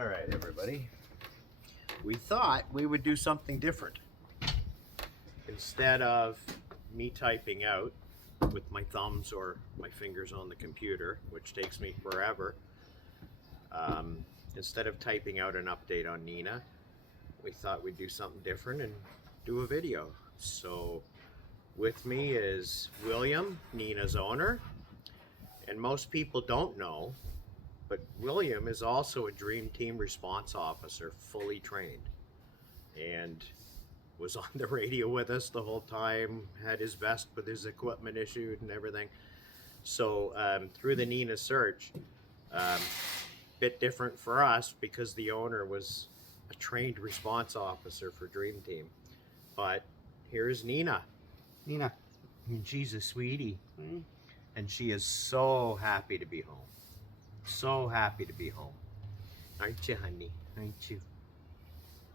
All right, everybody. We thought we would do something different. Instead of me typing out with my thumbs or my fingers on the computer, which takes me forever, instead of typing out an update on Nenah, we thought we'd do something different and do a video. So with me is William, Nenah's owner, and most people don't know, but William is also a Dream Team response officer, fully trained, and was on the radio with us the whole time, had his vest with his equipment issued and everything. So through the Nenah search, bit different for us because the owner was a trained response officer for Dream Team. But here's Nenah. Nenah. And she's a sweetie. And she is so happy to be home. So happy to be home. Aren't you, honey? Aren't you?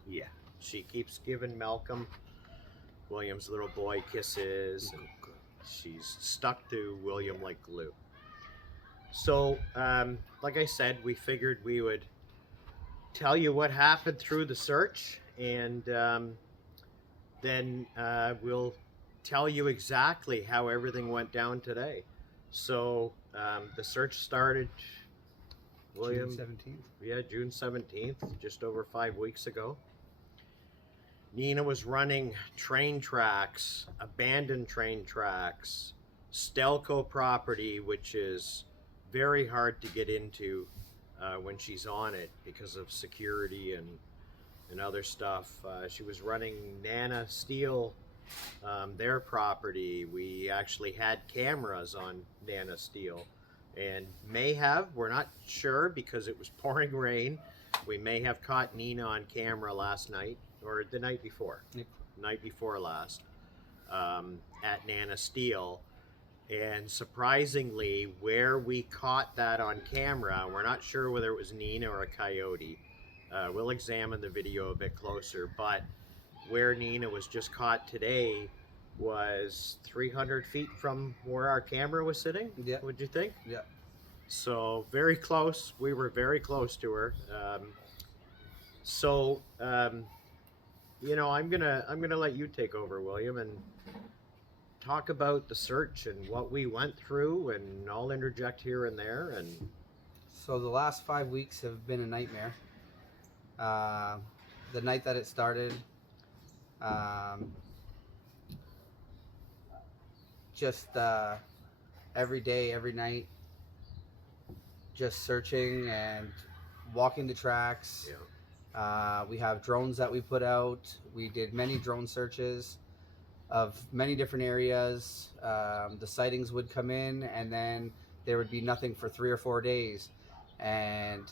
Yeah. She keeps giving Malcolm, William's little boy, kisses, and she's stuck to William like glue. So, like I said, we figured we would tell you what happened through the search, and then we'll tell you exactly how everything went down today. So, the search started, William? June 17th. Yeah, June 17th, just over 5 weeks ago. Nenah was running train tracks, abandoned train tracks, Stelco property, which is very hard to get into when she's on it because of security and other stuff. She was running Nenah Steel, their property. We actually had cameras on Nenah Steel, and we're not sure because it was pouring rain. We may have caught Nenah on camera last night, or the night before, night before last, at Nenah Steel. And surprisingly, where we caught that on camera, we're not sure whether it was Nenah or a coyote. We'll examine the video a bit closer, but where Nenah was just caught today was 300 feet from where our camera was sitting. Yeah. Would you think? Yeah. So very close. We were very close to her. You know, I'm gonna let you take over, William, and talk about the search and what we went through, and I'll interject here and there. And So the last 5 weeks have been a nightmare. The night that it started, just every day, every night, just searching and walking the tracks. yeah. We have drones that we put out. We did many drone searches of many different areas. The sightings would come in, and then there would be nothing for 3 or 4 days. And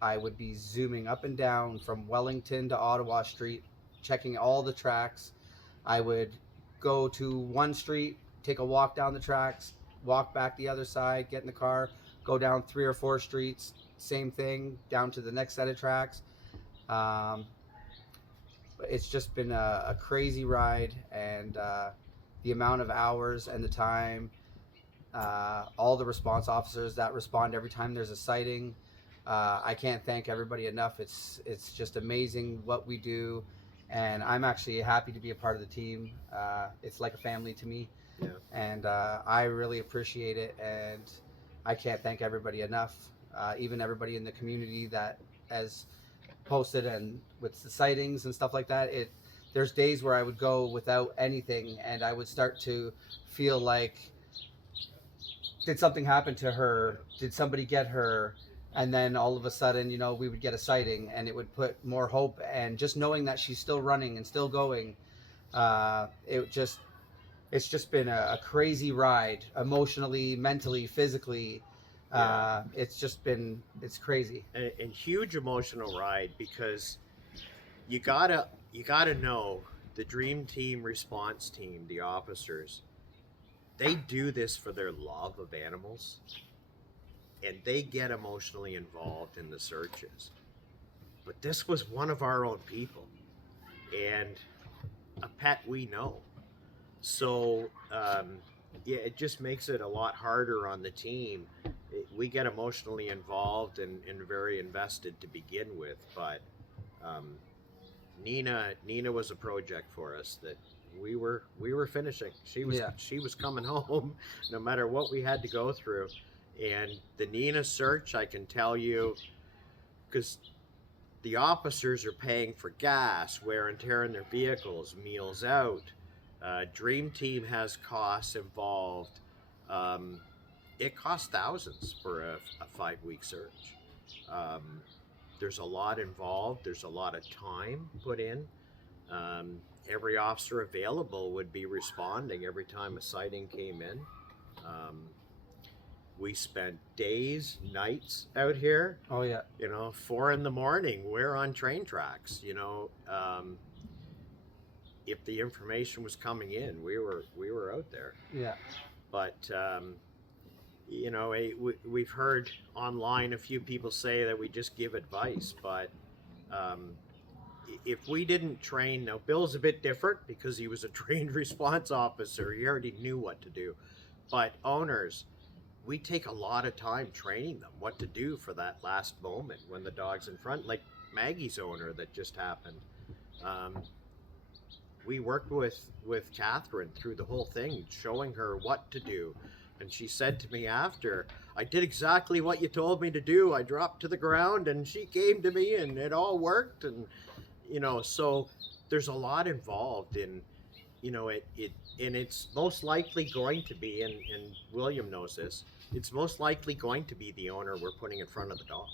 I would be zooming up and down from Wellington to Ottawa Street, checking all the tracks. I would go to one street, take a walk down the tracks, walk back the other side, get in the car, go down 3 or 4 streets, same thing, down to the next set of tracks. It's just been a crazy ride, and the amount of hours and the time, all the response officers that respond every time there's a sighting. I can't thank everybody enough. It's just amazing what we do, and I'm actually happy to be a part of the team. It's like a family to me. Yeah. And I really appreciate it, and I can't thank everybody enough. Even everybody in the community that has posted, and with the sightings and stuff like that. There's days where I would go without anything, and I would start to feel like, did something happen to her? Did somebody get her? And then all of a sudden, you know, we would get a sighting, and it would put more hope. And just knowing that she's still running and still going, it's just been a crazy ride, emotionally, mentally, physically. Yeah. It's crazy. And huge emotional ride, because you gotta know the Dream Team response team, the officers, they do this for their love of animals, and they get emotionally involved in the searches. But this was one of our own people, and a pet we know. So yeah, it just makes it a lot harder on the team. We get emotionally involved and very invested to begin with, but um, Nenah was a project for us that we were finishing. Yeah. She was coming home, no matter what we had to go through. And the Nenah search, I can tell you, because the officers are paying for gas, wear and tear in their vehicles, meals out. Dream Team has costs involved. Um, it costs thousands for a 5 week search. Um, there's a lot involved. There's a lot of time put in. Um, every officer available would be responding every time a sighting came in. Um, we spent days, nights out here. Oh yeah. 4 in the morning, we're on train tracks. If the information was coming in, we were out there. Yeah. But we've heard online a few people say that we just give advice, but um, if we didn't train, now Bill's a bit different because he was a trained response officer. He already knew what to do. But owners, we take a lot of time training them what to do for that last moment when the dog's in front, like Maggie's owner that just happened. We worked with Catherine through the whole thing, showing her what to do. And she said to me after, I did exactly what you told me to do. I dropped to the ground and she came to me and it all worked. And, so there's a lot involved in, and it's most likely going to be, and William knows this, it's most likely going to be the owner we're putting in front of the dog.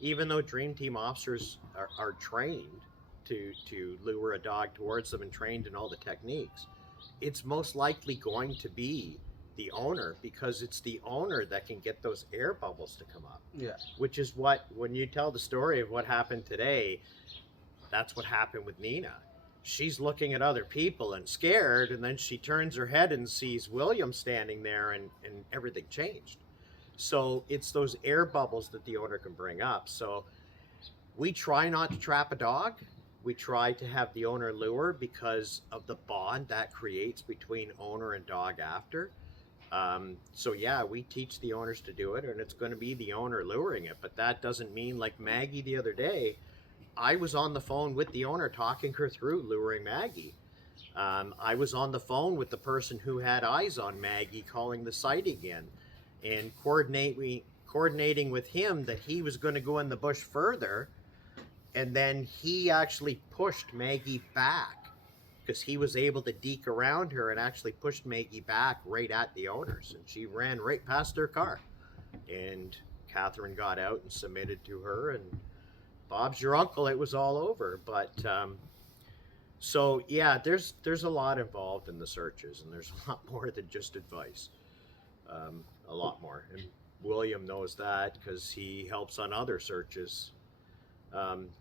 Even though Dream Team officers are trained to lure a dog towards them and trained in all the techniques, it's most likely going to be the owner, because it's the owner that can get those air bubbles to come up. Yeah. Which is what, when you tell the story of what happened today, that's what happened with Nenah. She's looking at other people and scared, and then she turns her head and sees William standing there, and everything changed. So it's those air bubbles that the owner can bring up. So we try not to trap a dog. We try to have the owner lure because of the bond that creates between owner and dog after. So yeah, we teach the owners to do it, and it's going to be the owner luring it. But that doesn't mean, like Maggie the other day, I was on the phone with the owner talking her through luring Maggie. I was on the phone with the person who had eyes on Maggie calling the site again, and coordinating with him that he was going to go in the bush further, and then he actually pushed Maggie back because he was able to deke around her and actually pushed Maggie back right at the owners, and she ran right past their car. And Catherine got out and submitted to her, and Bob's your uncle. It was all over. But so yeah, there's a lot involved in the searches, and there's a lot more than just advice. A lot more, and William knows that because he helps on other searches.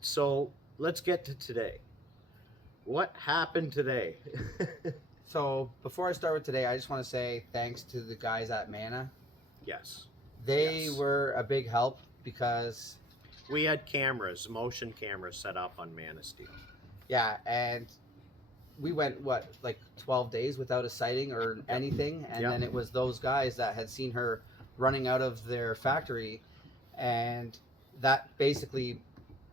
So let's get to today. What happened today? So before I start with today, I just want to say thanks to the guys at Nenah. Yes. They Yes. were a big help because We had cameras, motion cameras set up on Manistee. yeah, and we went like 12 days without a sighting or anything, and Yep. then it was those guys that had seen her running out of their factory, and that basically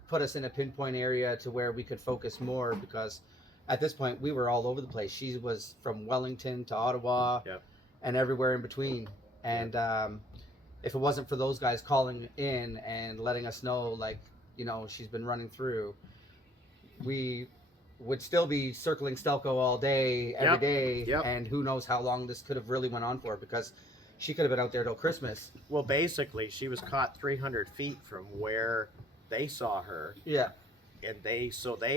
put us in a pinpoint area to where we could focus more, because at this point we were all over the place. She was from Wellington to Ottawa, Yep. and everywhere in between. And if it wasn't for those guys calling in and letting us know, like, she's been running through, we would still be circling Stelco all day, every Yep. day, Yep. and who knows how long this could have really went on for, because she could have been out there till Christmas. Well, basically, she was caught 300 feet from where they saw her, Yeah. and they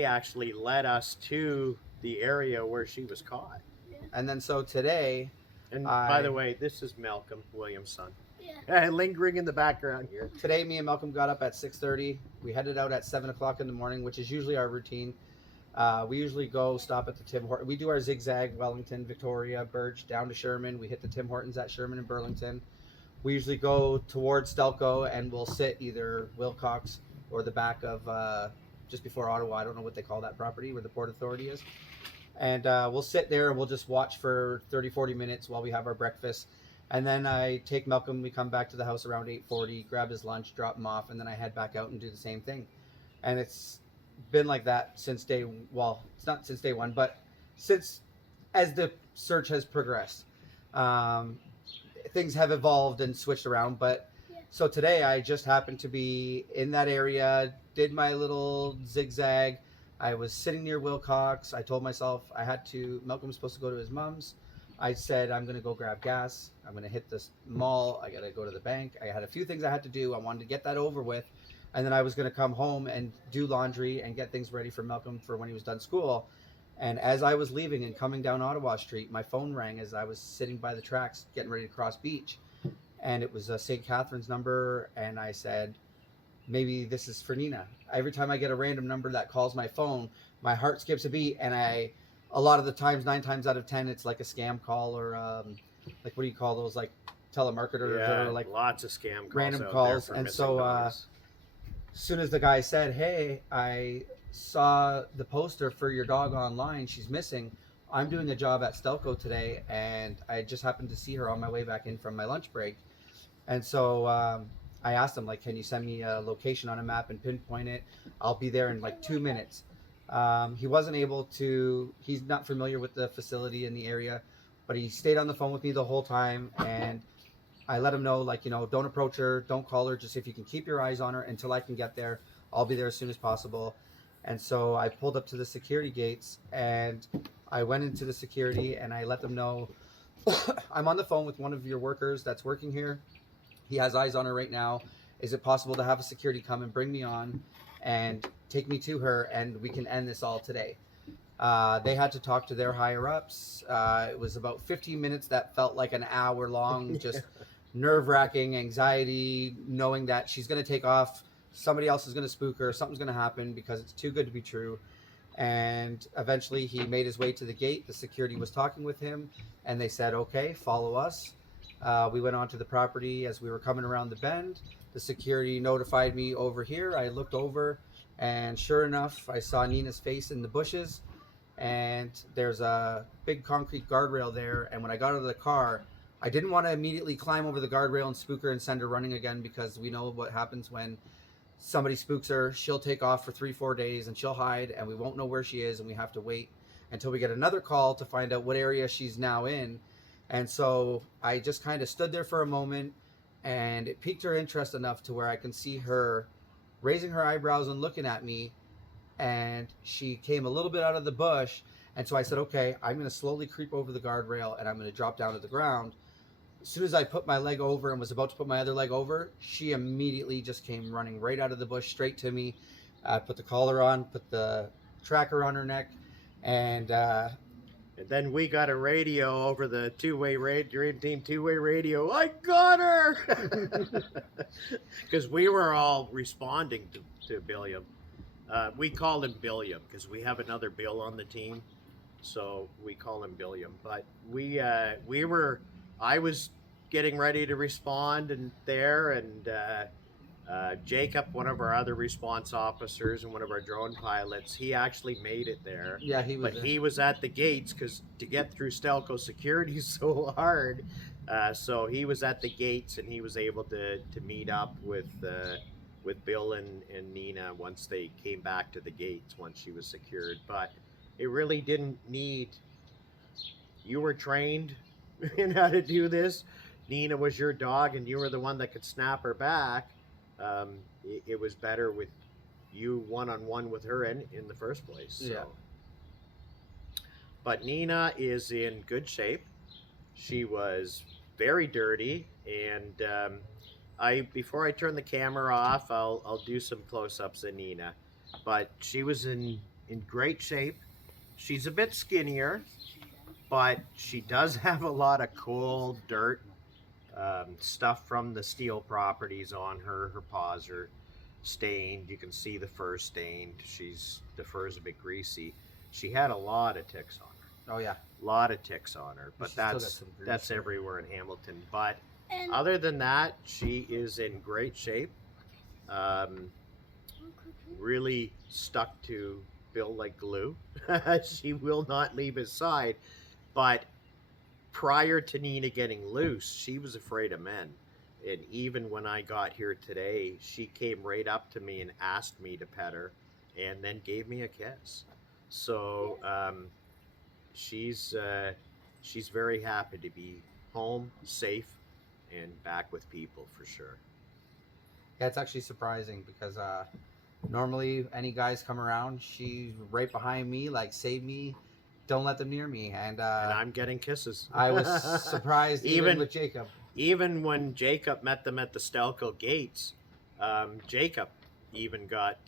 actually led us to the area where she was caught. And then so today, And by the way, this is Malcolm, William's son. Yeah. Lingering in the background here. me and Malcolm got up at 6:30. We headed out at 7 o'clock in the morning, which is usually our routine. We usually go stop at the Tim Hortons. We do our zigzag, Wellington, Victoria, Birch, down to Sherman. We hit the Tim Hortons at Sherman and Burlington. We usually go towards Stelco, and we'll sit either Wilcox or the back of just before Ottawa. I don't know what they call that property where the Port Authority is. And we'll sit there and we'll just watch for 30-40 minutes while we have our breakfast. And then I take Malcolm, we come back to the house around 8:40, grab his lunch, drop him off, and then I head back out and do the same thing. And it's been like that since day, well, it's not since day one, but since as the search has progressed. Um, Things have evolved and switched around, but so today I just happened to be in that area, did my little zigzag. I was sitting near Wilcox. I told myself Malcolm was supposed to go to his mom's. I said, I'm going to go grab gas. I'm going to hit this mall. I got to go to the bank. I had a few things I had to do. I wanted to get that over with. And then I was going to come home and do laundry and get things ready for Malcolm for when he was done school. And as I was leaving and coming down Ottawa Street, my phone rang as I was sitting by the tracks getting ready to cross beach. And it was a St. Catherine's number. And I said, maybe this is for Nenah. Every time I get a random number that calls my phone, my heart skips a beat. And a lot of the times, 9 times out of 10, it's like a scam call or like, what do you call those? Like telemarketers or like lots of scam calls random out calls. there for And missing so dogs. as soon as the guy said, hey, I saw the poster for your dog online, she's missing. I'm doing a job at Stelco today, and I just happened to see her on my way back in from my lunch break. And so I asked him, like, can you send me a location on a map and pinpoint it? I'll be there in like 2 minutes. He wasn't able to, he's not familiar with the facility in the area, but he stayed on the phone with me the whole time. And I let him know, like, don't approach her, don't call her, just if you can keep your eyes on her until I can get there. I'll be there as soon as possible. And so I pulled up to the security gates and I went into the security and I let them know I'm on the phone with one of your workers that's working here. He has eyes on her right now. Is it possible to have a security come and bring me on and take me to her and we can end this all today? They had to talk to their higher ups. It was about 15 minutes that felt like an hour long, just nerve-wracking anxiety, knowing that she's going to take off, somebody else is going to spook her, something's going to happen because it's too good to be true. And eventually he made his way to the gate. The security was talking with him and they said, okay, follow us. We went onto the property. As we were coming around the bend, the security notified me over here. I looked over and sure enough, I saw Nenah's face in the bushes. And there's a big concrete guardrail there. And when I got out of the car, I didn't want to immediately climb over the guardrail and spook her and send her running again, because we know what happens when somebody spooks her. She'll take off for 3-4 days and she'll hide and we won't know where she is, and we have to wait until we get another call to find out what area she's now in. And so I just kind of stood there for a moment, and it piqued her interest enough to where I can see her raising her eyebrows and looking at me. And she came a little bit out of the bush. And so I said, okay, I'm going to slowly creep over the guardrail and I'm going to drop down to the ground. As soon as I put my leg over and was about to put my other leg over, she immediately just came running right out of the bush straight to me. I put the collar on, put the tracker on her neck, and then we got a radio over the Dream Team two-way radio. I got her! Because we were all responding to Billiam. We call him Billiam because we have another Bill on the team, so we call him Billiam. But I was getting ready to respond and Jacob, one of our other response officers and one of our drone pilots, he actually made it there. yeah, He was at the gates because to get through Stelco security is so hard. So he was at the gates and he was able to meet up with Bill and Nenah once they came back to the gates once she was secured. But it really didn't need. You were trained in how to do this. Nenah was your dog, and you were the one that could snap her back. It was better with you one-on-one with her in the first place. So. Yeah. But Nenah is in good shape. She was very dirty, and before I turn the camera off, I'll do some close-ups of Nenah. But she was in great shape. She's a bit skinnier, but she does have a lot of coal, dirt, stuff from the steel properties on her. Her paws are stained. You can see the fur stained. The fur is a bit greasy. She had a lot of ticks on her. Oh yeah, a lot of ticks on her. But that's everywhere in Hamilton. But other than that, she is in great shape. Really stuck to Bill like glue. She will not leave his side. But prior to Nenah getting loose, she was afraid of men. And even when I got here today, she came right up to me and asked me to pet her and then gave me a kiss. So she's very happy to be home, safe, and back with people for sure. Yeah, it's actually surprising because normally any guys come around, she's right behind me, like save me, don't let them near me, and I'm getting kisses. I was surprised even with Jacob. Even when Jacob met them at the Stelco gates, Jacob even got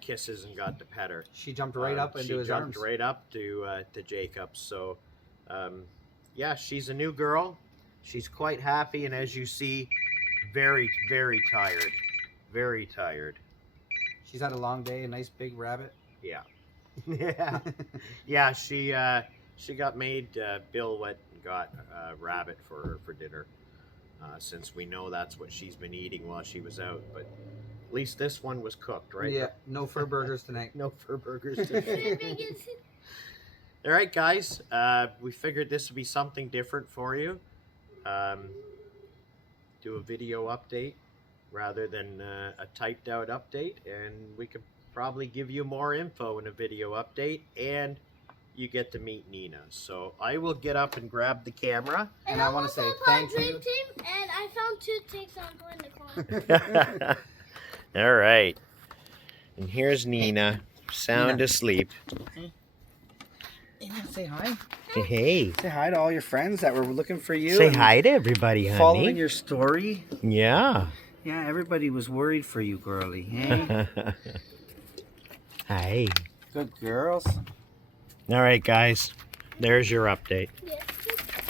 kisses and got to pet her. She jumped right up into his arms. She jumped right up to Jacob. So, yeah, she's a new girl. She's quite happy, and as you see, very, very tired. Very tired. She's had a long day. A nice big rabbit. Yeah. Yeah. Yeah. She got made. Bill went and got rabbit for dinner. Since we know that's what she's been eating while she was out, but at least this one was cooked, right? Yeah, no fur burgers tonight. No fur burgers tonight. All right, guys, we figured this would be something different for you. Do a video update rather than a typed out update, and we could probably give you more info in a video update, and you get to meet Nenah. So I will get up and grab the camera. And I want to say thank you. Dream Team, and I found 2 ticks on the corner. All right. And here's Nenah, sound asleep. Say hi. Hey. Say hi to all your friends that were looking for you. Say and hi to everybody, honey. Following your story. Yeah. Yeah, everybody was worried for you, girly. Hey? Hi. Good girls. All right, guys. There's your update. Yes.